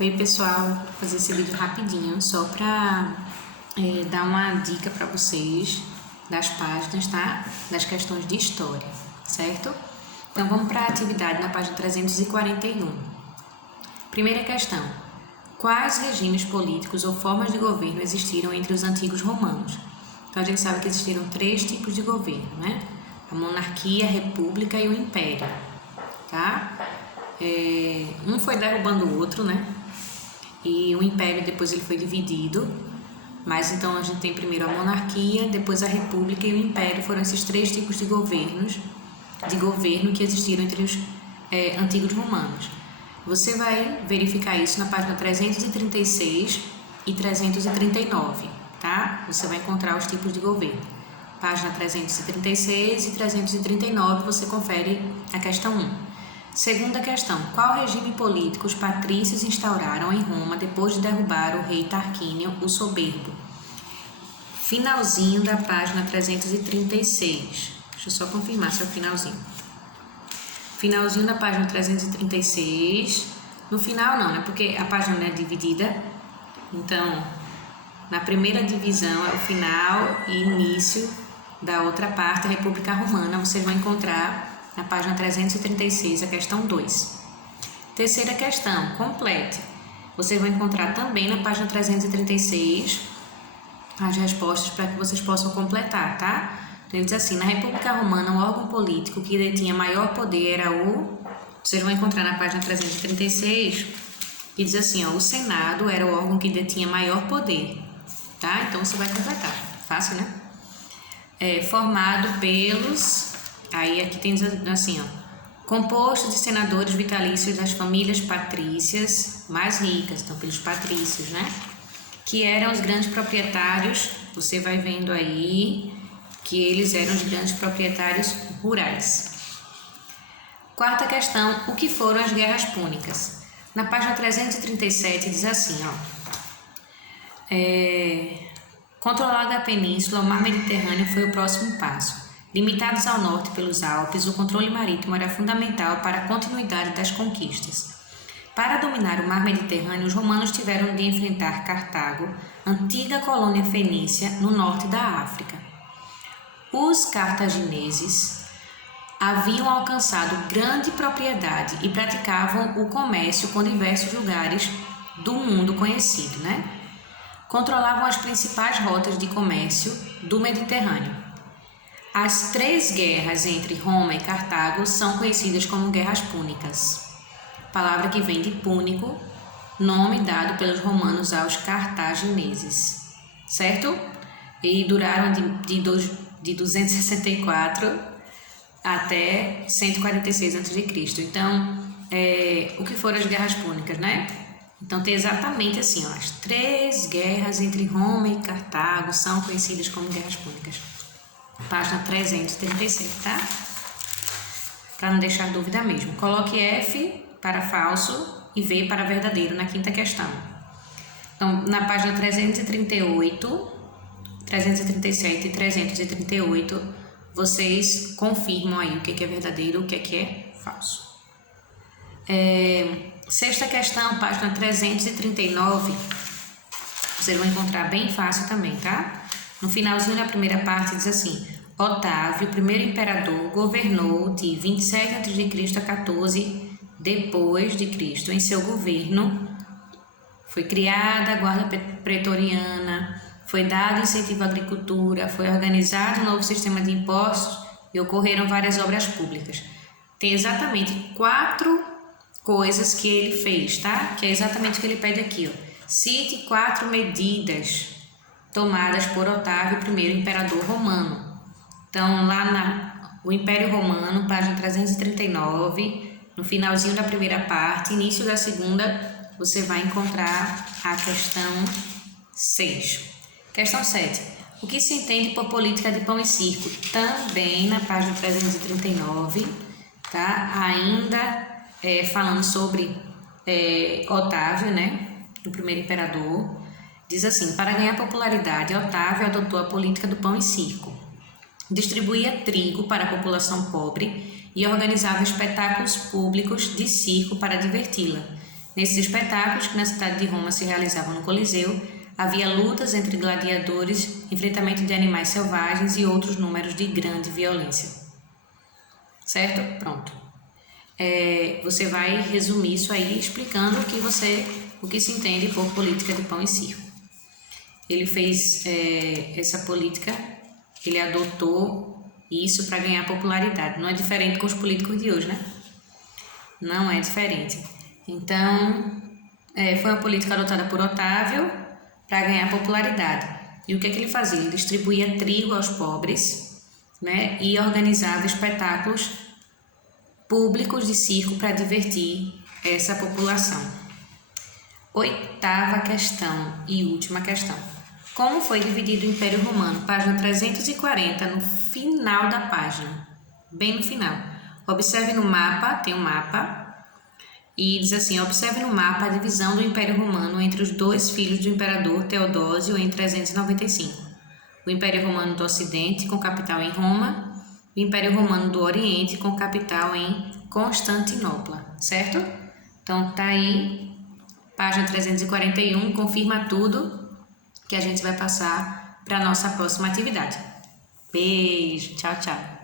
Oi pessoal, vou fazer esse vídeo rapidinho só para dar uma dica para vocês das páginas, tá? Das questões de história, certo? Então vamos para a atividade na página 341. Primeira questão: quais regimes políticos ou formas de governo existiram entre os antigos romanos? Então a gente sabe que existiram 3 tipos de governo, né? A monarquia, a república e o império, tá? Um foi derrubando o outro, né? E o império depois ele foi dividido, mas então a gente tem primeiro a monarquia, depois a república e o império. Foram esses 3 tipos de governo que existiram entre os antigos romanos. Você vai verificar isso na página 336 e 339, tá? Você vai encontrar os tipos de governo. Página 336 e 339 você confere a questão 1. Segunda questão: qual regime político os patrícios instauraram em Roma depois de derrubar o rei Tarquínio o Soberbo? Finalzinho da página 336. Deixa eu só confirmar se é o finalzinho. Finalzinho da página 336. No final não, né? Porque a página não é dividida. Então, na primeira divisão é o final e início da outra parte, a República Romana. Vocês vão encontrar na página 336, a questão 2. Terceira questão: complete. Vocês vão encontrar também na página 336 as respostas para que vocês possam completar, tá? Então, ele diz assim: na República Romana, o órgão político que detinha maior poder era o... Vocês vão encontrar na página 336, que diz assim, ó: o Senado era o órgão que detinha maior poder, tá? Então, você vai completar. Fácil, né? Formado pelos... Aí aqui tem assim, ó: composto de senadores vitalícios das famílias patrícias mais ricas, então pelos patrícios, né? Que eram os grandes proprietários. Você vai vendo aí que eles eram os grandes proprietários rurais. Quarta questão: o que foram as guerras púnicas? Na página 337 diz assim, ó: controlada a península, o mar Mediterrâneo foi o próximo passo. Limitados ao norte pelos Alpes, o controle marítimo era fundamental para a continuidade das conquistas. Para dominar o mar Mediterrâneo, os romanos tiveram de enfrentar Cartago, antiga colônia fenícia no norte da África. Os cartagineses haviam alcançado grande propriedade e praticavam o comércio com diversos lugares do mundo conhecido, né? Controlavam as principais rotas de comércio do Mediterrâneo. As 3 guerras entre Roma e Cartago são conhecidas como guerras púnicas, palavra que vem de púnico, nome dado pelos romanos aos cartagineses, certo? E duraram de 264 até 146 a.C. Então, o que foram as guerras púnicas, né? Então, tem exatamente assim, ó: as 3 guerras entre Roma e Cartago são conhecidas como guerras púnicas. Página 337, tá? Para não deixar dúvida mesmo. Coloque F para falso e V para verdadeiro na quinta questão. Então, na página 338, 337 e 338, vocês confirmam aí o que é verdadeiro e o que é falso. Sexta questão, página 339, vocês vão encontrar bem fácil também, tá? No finalzinho da primeira parte diz assim: Otávio, primeiro imperador, governou de 27 a.C. a 14 depois de Cristo. Em seu governo foi criada a guarda pretoriana, foi dado incentivo à agricultura, foi organizado um novo sistema de impostos e ocorreram várias obras públicas. Tem exatamente 4 coisas que ele fez, tá? Que é exatamente o que ele pede aqui, ó: cite 4 medidas tomadas por Otávio, primeiro imperador romano. Então, lá o Império Romano, página 339, no finalzinho da primeira parte, início da segunda, você vai encontrar a questão 6. Questão 7. O que se entende por política de pão e circo? Também na página 339, tá? Ainda falando sobre Otávio, né? O primeiro imperador. Diz assim: para ganhar popularidade, Otávio adotou a política do pão e circo. Distribuía trigo para a população pobre e organizava espetáculos públicos de circo para diverti-la. Nesses espetáculos, que na cidade de Roma se realizavam no Coliseu, havia lutas entre gladiadores, enfrentamento de animais selvagens e outros números de grande violência. Certo? Pronto. Você vai resumir isso aí explicando o que se entende por política de pão e circo. Ele fez essa política, ele adotou isso para ganhar popularidade. Não é diferente com os políticos de hoje, né? Não é diferente. Então, foi uma política adotada por Otávio para ganhar popularidade. E o que é que ele fazia? Ele distribuía trigo aos pobres, né? E organizava espetáculos públicos de circo para divertir essa população. 8ª questão e última questão. Como foi dividido o Império Romano? Página 340, no final da página, bem no final. Observe no mapa, tem um mapa, e diz assim: observe no mapa a divisão do Império Romano entre os 2 filhos do imperador Teodósio em 395. O Império Romano do Ocidente, com capital em Roma, o Império Romano do Oriente, com capital em Constantinopla, certo? Então, tá aí, página 341, confirma tudo que a gente vai passar para a nossa próxima atividade. Beijo, tchau, tchau.